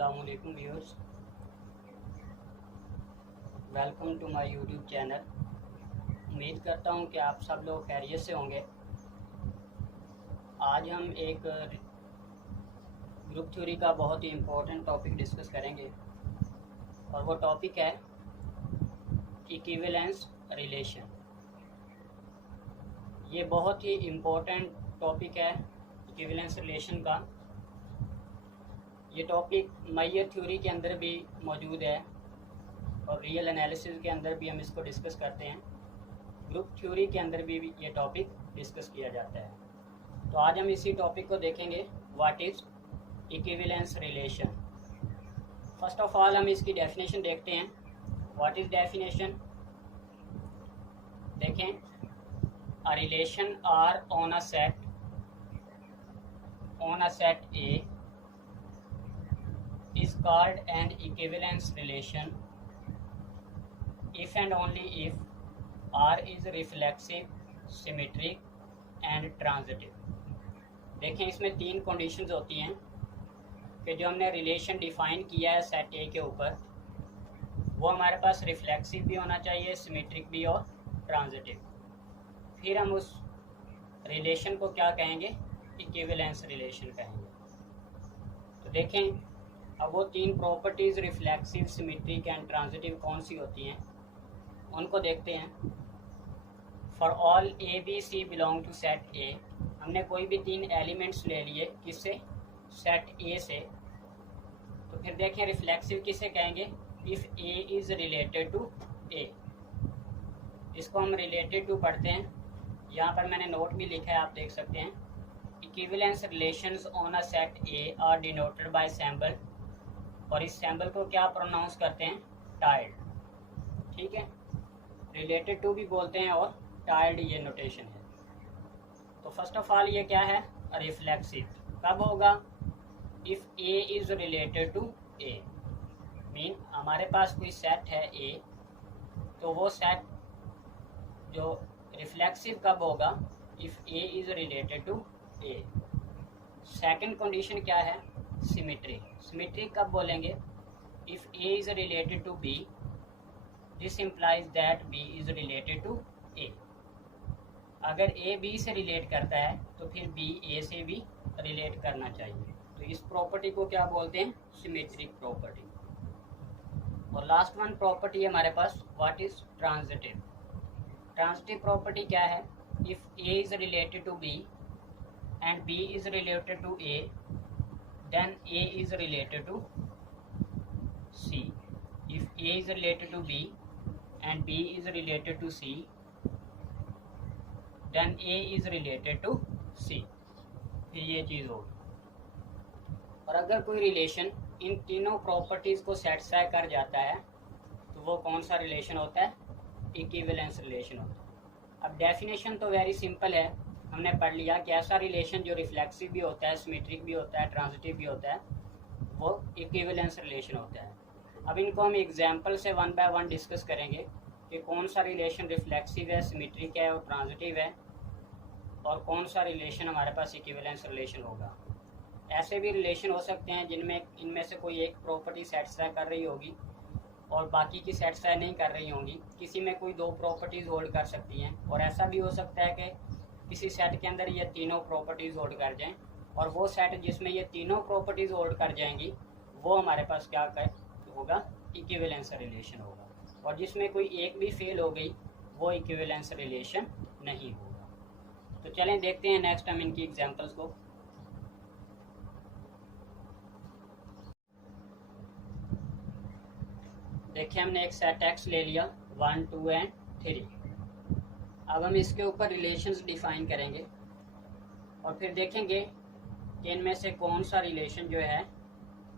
अस्सलामुअलैकुम viewers, welcome to my YouTube channel. उम्मीद करता हूं कि आप सब लोग खैरियत से होंगे। आज हम एक ग्रुप थ्योरी का बहुत ही इम्पोर्टेंट टॉपिक डिस्कस करेंगे और वो टॉपिक है इक्विवेलेंस रिलेशन। ये बहुत ही इम्पोर्टेंट टॉपिक है इक्विवेलेंस रिलेशन का। ये टॉपिक मायर थ्योरी के अंदर भी मौजूद है और रियल एनालिसिस के अंदर भी हम इसको डिस्कस करते हैं। ग्रुप थ्योरी के अंदर भी ये टॉपिक डिस्कस किया जाता है। तो आज हम इसी टॉपिक को देखेंगे, what is equivalence relation. First of all हम इसकी डेफिनेशन देखते हैं। What is definition? देखें, a relation R on a set A is called an equivalence relation if and only if R is reflexive, symmetric and transitive। देखें, इसमें तीन conditions होती हैं कि जो हमने रिलेशन डिफाइन किया है सेट ए के ऊपर, वो हमारे पास रिफ्लेक्सिव भी होना चाहिए, सिमेट्रिक भी और ट्रांजिटिव। फिर हम उस रिलेशन को क्या कहेंगे? इक्विवेलेंस रिलेशन कहेंगे। तो देखें, अब वो तीन properties reflexive, symmetric and transitive कौन सी होती हैं उनको देखते हैं। For all A B C belong to set A, हमने कोई भी तीन एलिमेंट्स ले लिए, किससे? सेट ए से। तो फिर देखें, रिफ्लेक्सिव किसे कहेंगे? If A is related to a. इसको हम रिलेटेड टू पढ़ते हैं। यहाँ पर मैंने नोट भी लिखा है, आप देख सकते हैं। Equivalence relations on a set A R denoted by symbol, और इस सिंबल को क्या प्रोनाउंस करते हैं? टाइल्ड। ठीक है, रिलेटेड टू भी बोलते हैं और टाइल्ड ये नोटेशन है। तो फर्स्ट ऑफ ऑल ये क्या है? रिफ्लेक्सिव कब होगा? If A is related to A, mean हमारे पास कोई सेट है ए, तो वो सेट जो रिफ्लेक्सिव कब होगा? If A is related to a. Second condition क्या है? सिमेट्रिक। सिमेट्रिक कब बोलेंगे? If A is related to b, this implies that b is related to a. अगर ए बी से रिलेट करता है तो फिर बी ए से भी रिलेट करना चाहिए। तो इस प्रॉपर्टी को क्या बोलते हैं? Symmetric property. और लास्ट वन प्रॉपर्टी है हमारे पास, what is transitive. Transitive property क्या है? If A is related to b and b is related to a, then A is related to C. If A is related to B and B is related to C, then A is related to C। फिर ये चीज़ होगी। और अगर कोई relation in तीनों properties को satisfy कर जाता है तो वो कौन सा रिलेशन होता है? इक्विवेलेंस रिलेशन होता है। अब डेफिनेशन तो वेरी सिंपल है, हमने पढ़ लिया कि ऐसा रिलेशन जो रिफ्लेक्सिव भी होता है, सिमेट्रिक भी होता है, ट्रांजिटिव भी होता है, वो इक्विवेलेंस रिलेशन होता है। अब इनको हम एग्जांपल से वन बाय वन डिस्कस करेंगे कि कौन सा रिलेशन रिफ्लेक्सिव है, सिमेट्रिक है और ट्रांजिटिव है, और कौन सा रिलेशन हमारे पास इक्विवेलेंस रिलेशन होगा। ऐसे भी रिलेशन हो सकते हैं जिनमें इनमें से कोई एक प्रॉपर्टी सेटिस्फाई कर रही होगी और बाकी की सेटिस्फाई नहीं कर रही होंगी। किसी में कोई दो प्रॉपर्टीज़ होल्ड कर सकती हैं, और ऐसा भी हो सकता है कि किसी सेट के अंदर ये तीनों प्रॉपर्टीज़ होल्ड कर जाएं, और वो सेट जिसमें ये तीनों प्रॉपर्टीज़ होल्ड कर जाएंगी वो हमारे पास क्या होगा? इक्विवेलेंस रिलेशन होगा। और जिसमें कोई एक भी फेल हो गई वो इक्विवेलेंस रिलेशन नहीं होगा। तो चलें देखते हैं नेक्स्ट हम इनकी एग्जांपल्स को। देखिए, हमने एक सेट एक्स ले लिया, 1 2 एंड 3। अब हम इसके ऊपर रिलेशंस डिफाइन करेंगे और फिर देखेंगे कि इनमें से कौन सा रिलेशन जो है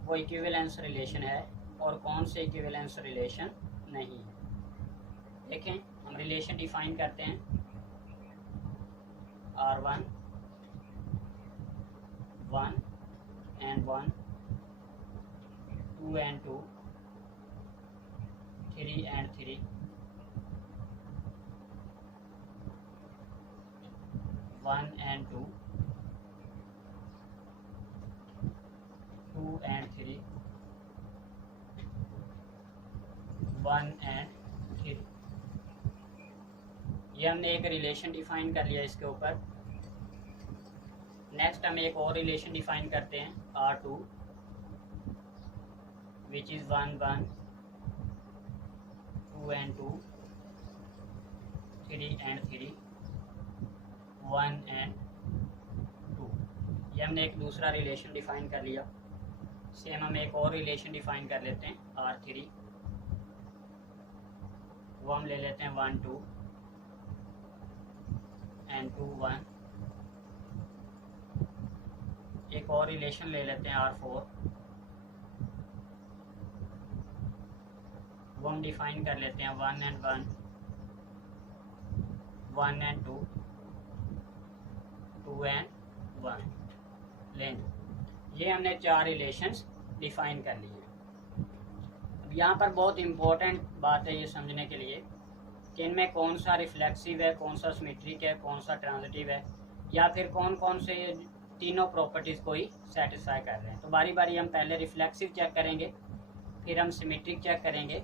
वो इक्विवेलेंस रिलेशन है और कौन से इक्विवेलेंस रिलेशन नहीं है। देखें, हम रिलेशन डिफाइन करते हैं। R1 1 and 1, 2 and 2, 3 and 3, 1 and 2, 2 and 3, 1 and 3। ये हमने एक रिलेशन डिफाइन कर लिया इसके ऊपर। नेक्स्ट हम एक और रिलेशन डिफाइन करते हैं R2 which is 1 1, 2 and 2, 3 and 3, 1 and 2। ये हमने एक दूसरा रिलेशन डिफाइन कर लिया। सेम हम एक और रिलेशन डिफाइन कर लेते हैं R3, वो हम ले लेते हैं 1 2 एंड 2 1। एक और रिलेशन ले लेते हैं R4, वो हम डिफाइन कर लेते हैं 1 एंड 1, 1 एंड 2, 2 एंड 1 लेंथ। ये हमने 4 रिलेशंस डिफाइन कर लिए। अब यहाँ पर बहुत इम्पोर्टेंट बात है ये समझने के लिए कि इनमें कौन सा रिफ्लेक्सिव है, कौन सा सिमेट्रिक है, कौन सा ट्रांजिटिव है, या फिर कौन कौन से तीनों प्रॉपर्टीज़ को ही सेटिस्फाई कर रहे हैं। तो बारी बारी हम पहले रिफ्लेक्सिव चेक करेंगे, फिर हम सिमेट्रिक चेक करेंगे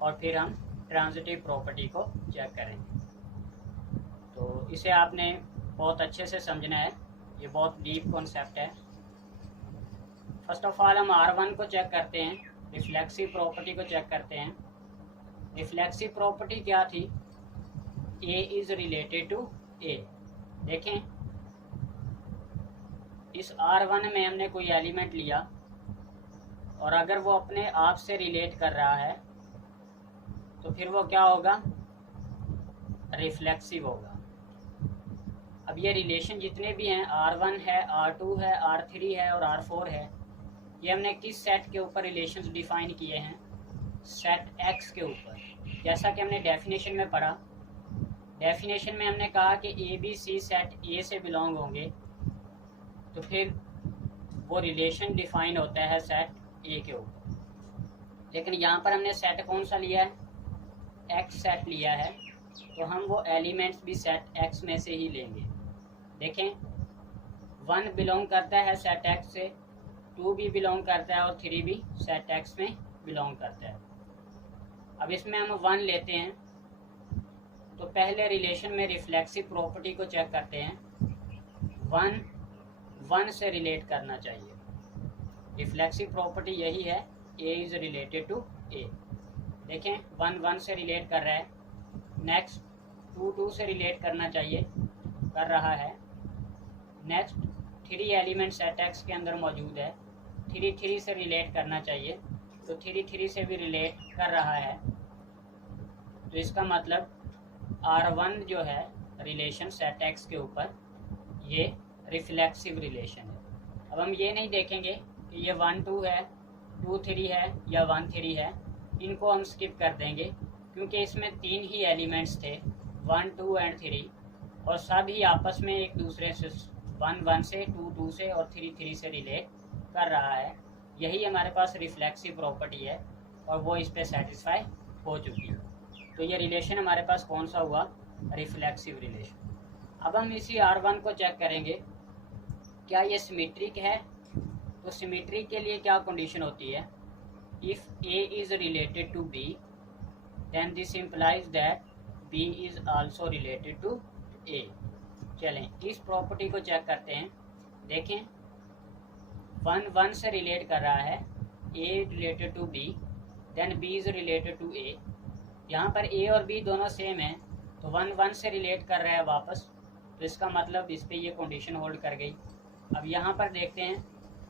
और फिर हम ट्रांजिटिव प्रॉपर्टी को चेक करेंगे। तो इसे आपने बहुत अच्छे से समझना है, ये बहुत डीप कॉन्सेप्ट है। फर्स्ट ऑफ ऑल हम R1 को चेक करते हैं, रिफ्लेक्सिव प्रॉपर्टी को चेक करते हैं। रिफ्लेक्सिव प्रॉपर्टी क्या थी? A is related to A। देखें इस R1 में हमने कोई एलिमेंट लिया और अगर वो अपने आप से रिलेट कर रहा है तो फिर वो क्या होगा? रिफ्लेक्सिव होगा। अब ये रिलेशन जितने भी हैं, R1 है, R2 है, R3 है और R4 है, ये हमने किस सेट के ऊपर रिलेशंस डिफाइन किए हैं? सेट X के ऊपर। जैसा कि हमने डेफिनेशन में पढ़ा, डेफिनेशन में हमने कहा कि ABC सेट A से बिलोंग होंगे, तो फिर वो रिलेशन डिफाइन होता है सेट A के ऊपर। लेकिन यहाँ पर हमने सेट कौन सा लिया है? X सेट लिया है, तो हम वो एलिमेंट्स भी सेट X में से ही लेंगे। देखें 1 बिलोंग करता है सेट X से, 2 भी बिलोंग करता है और 3 भी सेट X में बिलोंग करता है। अब इसमें हम 1 लेते हैं, तो पहले रिलेशन में रिफ्लेक्सिव प्रॉपर्टी को चेक करते हैं। 1 से रिलेट करना चाहिए। रिफ्लेक्सिव प्रॉपर्टी यही है, A is related to A। देखें 1 से रिलेट कर रहा है। नेक्स्ट 2 से रिलेट करना चाहिए, कर रहा है। नेक्स्ट 3 एलिमेंट सेट X के अंदर मौजूद है, 3 से रिलेट करना चाहिए, तो 3 से भी रिलेट कर रहा है। तो इसका मतलब R1 जो है रिलेशन सेट X के ऊपर, ये रिफ्लेक्सिव रिलेशन है। अब हम ये नहीं देखेंगे कि ये 1 2 है, 2 3 है या 1 3 है, इनको हम स्किप कर देंगे क्योंकि इसमें 3 ही एलिमेंट्स थे, 1 2 एंड 3, और सभी आपस में एक दूसरे से 1 1 से, 2 2 से और 3 3 से रिलेट कर रहा है। यही हमारे पास रिफ्लेक्सिव प्रॉपर्टी है और वो इस पे सेटिस्फाई हो चुकी है। तो ये रिलेशन हमारे पास कौन सा हुआ? Reflexive relation. अब हम इसी R1 को चेक करेंगे, क्या ये सिमेट्रिक है? तो सिमेट्रिक के लिए क्या कंडीशन होती है? If A is related to B, then this implies that B is also related to A। चलें इस प्रॉपर्टी को चेक करते हैं। देखें 1 से रिलेट कर रहा है, A related to B, then B is related to A। यहाँ पर A और B दोनों सेम हैं, तो 1 से रिलेट कर रहा है वापस, तो इसका मतलब इस पे ये कंडीशन होल्ड कर गई। अब यहाँ पर देखते हैं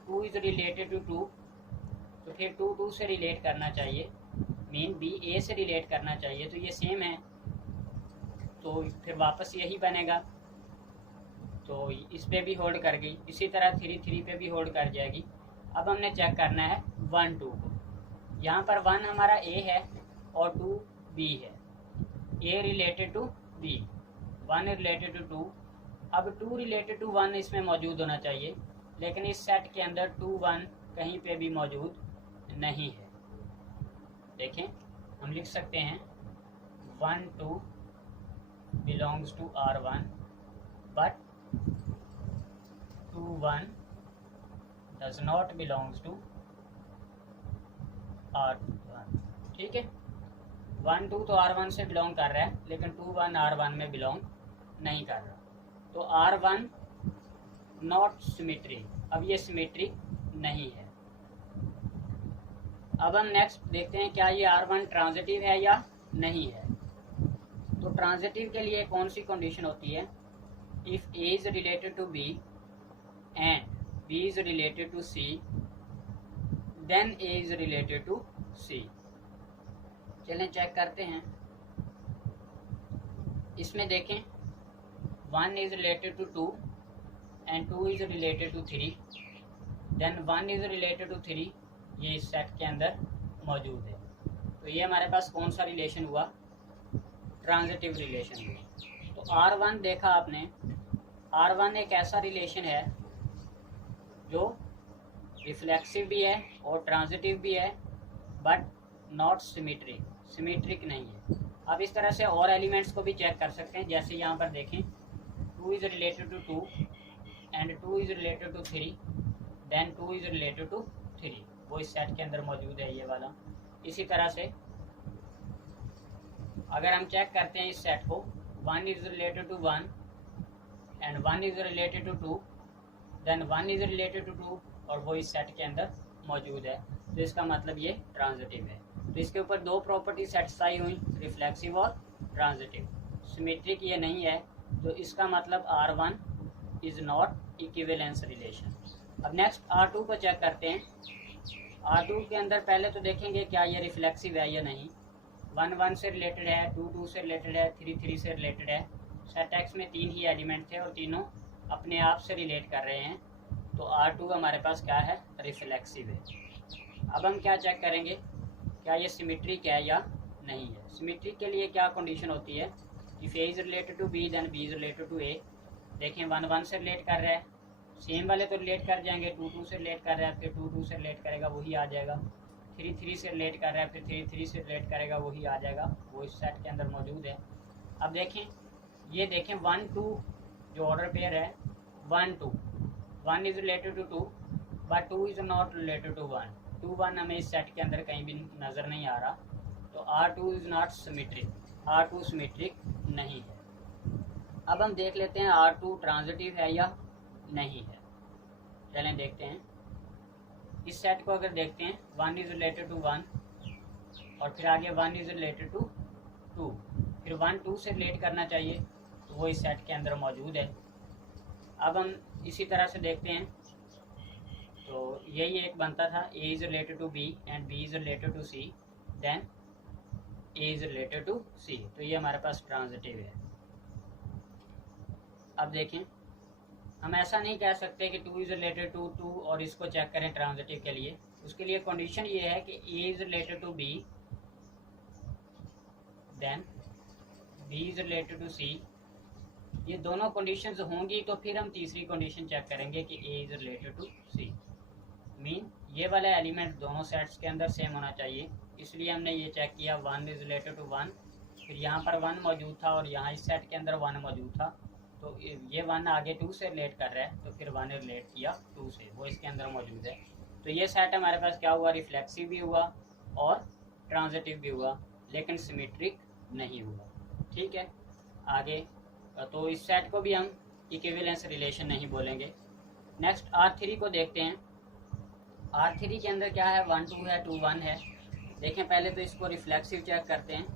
2 इज रिलेटेड टू 2, तो फिर 2 से रिलेट करना चाहिए, मीन B A से रिलेट करना चाहिए, तो ये सेम है, तो फिर वापस यही बनेगा, तो इस पे भी होल्ड कर गई। इसी तरह 3 पे भी होल्ड कर जाएगी। अब हमने चेक करना है 1 2 को। यहाँ पर 1 हमारा A है और 2 B है। A related to B, 1 related to 2। अब 2 रिलेटेड टू 1 इसमें मौजूद होना चाहिए, लेकिन इस सेट के अंदर 2 1 कहीं पे भी मौजूद नहीं है। देखें हम लिख सकते हैं 1 2 belongs to R1 but 2 1 does not belongs to R1। ठीक है, 1 2 तो R1 से बिलोंग कर रहा है, लेकिन 2 1 R1 में बिलोंग नहीं कर रहा, तो R1 नॉट सिमेट्रिक, अब ये सिमेट्रिक नहीं है। अब हम नेक्स्ट देखते हैं क्या ये R1 ट्रांजिटिव है या नहीं है। तो ट्रांजिटिव के लिए कौन सी कंडीशन होती है? If A is related to B and B is related to C, then A is related to C। चलें चेक करते हैं। इसमें देखें 1 is related to 2 and 2 is related to 3, then 1 is related to 3, ये इस set के अंदर मौजूद है। तो ये हमारे पास कौन सा रिलेशन हुआ? ट्रांजिटिव रिलेशन हुआ। तो R1 देखा आपने, R1 एक ऐसा रिलेशन है जो रिफ्लेक्सिव भी है और ट्रांजिटिव भी है, बट नॉट सिमेट्रिक, सिमेट्रिक नहीं है। अब इस तरह से और एलिमेंट्स को भी चेक कर सकते हैं, जैसे यहाँ पर देखें 2 is related to 2 and 2 is related to 3, then 2 is related to 3, वो इस सेट के अंदर मौजूद है ये वाला। इसी तरह से अगर हम चेक करते हैं इस सेट को, 1 is related to 1 and 1 is related to 2, then 1 is related to 2, और वो इस सेट के अंदर मौजूद है, तो इसका मतलब ये ट्रांजिटिव है। तो इसके ऊपर दो प्रॉपर्टी सेटिस्फाई हुई, रिफ्लेक्सिव और ट्रांजिटिव। सिमेट्रिक ये नहीं है, तो इसका मतलब R1 is not equivalence relation. अब नेक्स्ट R2 को चेक करते हैं। R2 के अंदर पहले तो देखेंगे क्या ये रिफ्लेक्सिव है या नहीं। 1 1 से रिलेटेड है, 2 2 से रिलेटेड है, 3 3 से रिलेटेड है। सेट एक्स में 3 ही एलिमेंट थे और तीनों अपने आप से रिलेट कर रहे हैं, तो R2 हमारे पास क्या है? रिफ्लेक्सिव है। अब हम क्या चेक करेंगे, क्या ये सिमेट्रिक है या नहीं है। सिमेट्रिक के लिए क्या कंडीशन होती है? If A is related to B then B is related to A। देखें 1 1 से रिलेट कर रहा है, सेम वाले तो रिलेट कर जाएंगे, 2 2 से रिलेट कर रहा है, फिर 2 2 से रिलेट करेगा वही आ जाएगा, 3 3 से रिलेट कर रहा है, फिर 3 3 से रिलेट करेगा वही आ जाएगा, वो इस सेट के अंदर मौजूद है। अब देखें, ये देखें 1 2 जो ऑर्डर पेयर है, 1 2, 1 is related to 2 but 2 is not related to 1, 2 1 हमें इस सेट के अंदर कहीं भी नज़र नहीं आ रहा, तो R2 is not symmetric, R2 symmetric नहीं है। अब हम देख लेते हैं R2 ट्रांजिटिव है या नहीं है। चलें देखते हैं। इस सेट को अगर देखते हैं, 1 इज रिलेटेड टू 1 और फिर आगे 1 इज रिलेटेड टू 2, फिर 1 2 से रिलेट करना चाहिए, तो वो इस सेट के अंदर मौजूद है। अब हम इसी तरह से देखते हैं, तो यही एक बनता था, A is related to B and B is related to C, then A is related to C, तो ये हमारे पास ट्रांजिटिव है। अब देखें, हम ऐसा नहीं कह सकते कि 2 इज रिलेटेड टू 2 और इसको चेक करें ट्रांजिटिव के लिए। उसके लिए कंडीशन ये है कि A is related to B then B is related to C, ये दोनों कंडीशंस होंगी, तो फिर हम तीसरी कंडीशन चेक करेंगे कि A is related to C। Mean ये वाला एलिमेंट दोनों सेट्स के अंदर सेम होना चाहिए, इसलिए हमने ये चेक किया 1 इज रिलेटेड टू 1, फिर यहाँ पर 1 मौजूद था और यहाँ इस सेट के अंदर 1 मौजूद था, तो ये 1 आगे 2 से रिलेट कर रहा है, तो फिर 1 रिलेट किया 2 से, वो इसके अंदर मौजूद है। तो ये सेट हमारे पास क्या हुआ? रिफ्लेक्सिव भी हुआ और ट्रांजिटिव भी हुआ, लेकिन सिमेट्रिक नहीं हुआ। ठीक है, आगे तो इस सेट को भी हम इक्विवेलेंस रिलेशन नहीं बोलेंगे। नेक्स्ट R3 को देखते हैं। R3 के अंदर क्या है? 1 2 है, 2 1 है। देखें पहले तो इसको रिफ्लेक्सिव चेक करते हैं।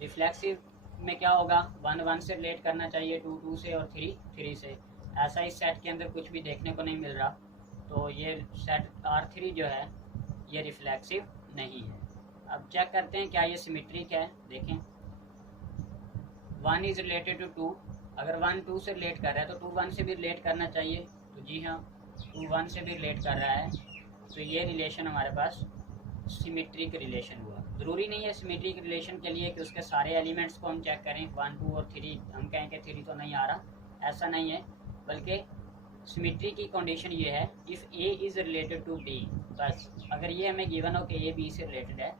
रिफ्लेक्सिव में क्या होगा? 1 1 से रिलेट करना चाहिए, 2 2 से और 3 3 से। ऐसा इस सेट के अंदर कुछ भी देखने को नहीं मिल रहा, तो ये सेट R3 जो है ये रिफ्लेक्सिव नहीं है। अब चेक करते हैं क्या ये सिमेट्रिक है। देखें 1 इज रिलेटेड टू 2, अगर 1 2 से रिलेट कर रहा है तो 2 1 से भी रिलेट करना चाहिए, तो जी हाँ 2 1 से भी रिलेट कर रहा है, तो ये रिलेशन हमारे पास सिमेट्रिक रिलेशन हुआ। ज़रूरी नहीं है सिमेट्रिक रिलेशन के लिए कि उसके सारे एलिमेंट्स को हम चेक करें, 1 2 और 3 हम कहें कि 3 तो नहीं आ रहा, ऐसा नहीं है, बल्कि सिमेट्री की कंडीशन ये है if A is related to B, बस अगर ये हमें गिवन हो कि A B से रिलेटेड है,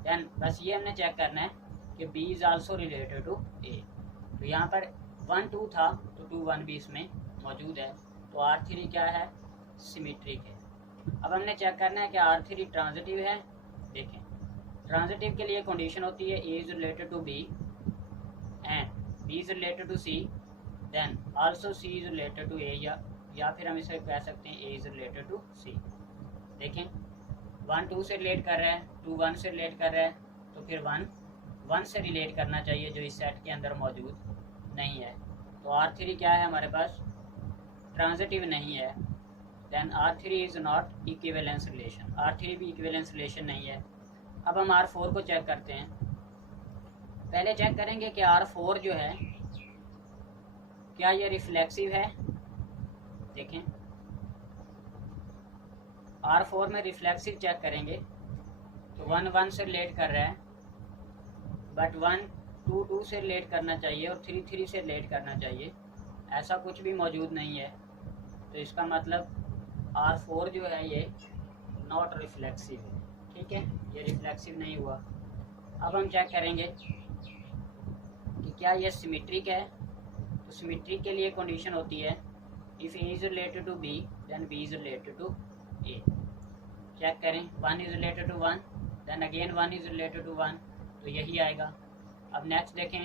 देन बस ये हमने चेक करना है कि B is also related to A। तो यहाँ पर 1 2 था तो 2 1 भी इसमें मौजूद है, तो R3 क्या है? सिमेट्रिक है। अब हमने चेक करना है कि R3 ट्रांजिटिव है। देखें ट्रांजिटिव के लिए कंडीशन होती है a is related to b and b is related to c, then also c is related to a, या फिर हम इसे कह सकते हैं a is related to c. देखें 1 2 से रिलेट कर रहा है, 2 1 से रिलेट कर रहा है, तो फिर 1 1 से रिलेट करना चाहिए जो इस सेट के अंदर मौजूद नहीं है। तो R3 क्या है हमारे पास, ट्रांजिटिव नहीं है, then R3 is not equivalence relation, R3 भी इक्विवेलेंस रिलेशन नहीं है। अब हम R4 को चेक करते हैं। पहले चेक करेंगे कि R4 जो है क्या ये रिफ्लेक्सिव है। देखें R4 में रिफ्लेक्सिव चेक करेंगे तो 1 1 से रिलेट कर रहा है, बट 1 2 2 से रिलेट करना चाहिए और 3 3 से रिलेट करना चाहिए, ऐसा कुछ भी मौजूद नहीं है। तो इसका मतलब R4 जो है ये नॉट रिफ्लेक्सिव है, ठीक है, ये रिफ्लेक्सिव नहीं हुआ। अब हम चेक करेंगे कि क्या ये सिमेट्रिक है। तो सिमेट्रिक के लिए कंडीशन होती है if A is related to B then B is related to A. Check करें 1 is related to 1 then again 1 is related to 1, तो यही आएगा। अब नेक्स्ट देखें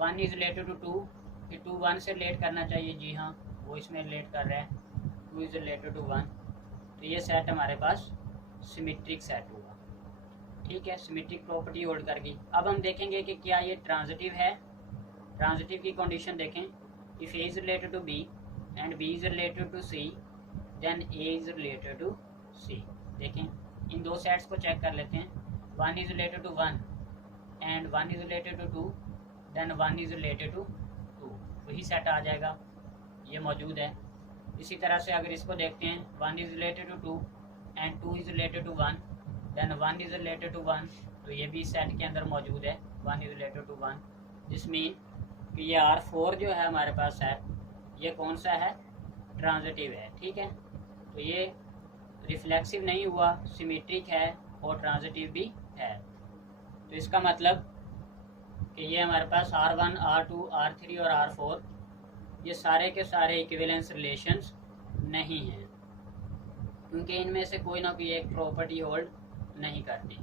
1 इज रिलेटेड टू 2, फिर 2 1 से रिलेट करना चाहिए, जी हाँ वो इसमें रिलेट कर रहा है, 2 इज रिलेटेड टू 1, तो ये सेट हमारे पास सिमेट्रिक सेट हुआ, ठीक है, सिमेट्रिक प्रॉपर्टी होल्ड कर गई। अब हम देखेंगे कि क्या ये ट्रांजिटिव है। ट्रांजिटिव की कंडीशन देखें if A is related to b and b is related to c then a is related to c. देखें इन दो सेट्स को चेक कर लेते हैं। 1 is related to 1 and 1 is related to 2 then 1 is related to 2, वही set आ जाएगा, ये मौजूद है। इसी तरह से अगर इसको देखते हैं 1 is related to 2 and 2 is related to 1 then 1 is related to 1, तो ये भी सेट के अंदर मौजूद है, 1 इज रिलेटेड टू 1, जिसमें कि ये R4 जो है हमारे पास है ये कौन सा है, ट्रांजिटिव है, ठीक है। तो ये रिफ्लेक्सिव नहीं हुआ, सिमेट्रिक है और ट्रांजिटिव भी है। तो इसका मतलब कि ये हमारे पास R1 R2 R3 और R4 ये सारे के सारे इक्विवेलेंस रिलेशंस नहीं हैं, क्योंकि इनमें से कोई ना कोई एक प्रॉपर्टी होल्ड नहीं करती।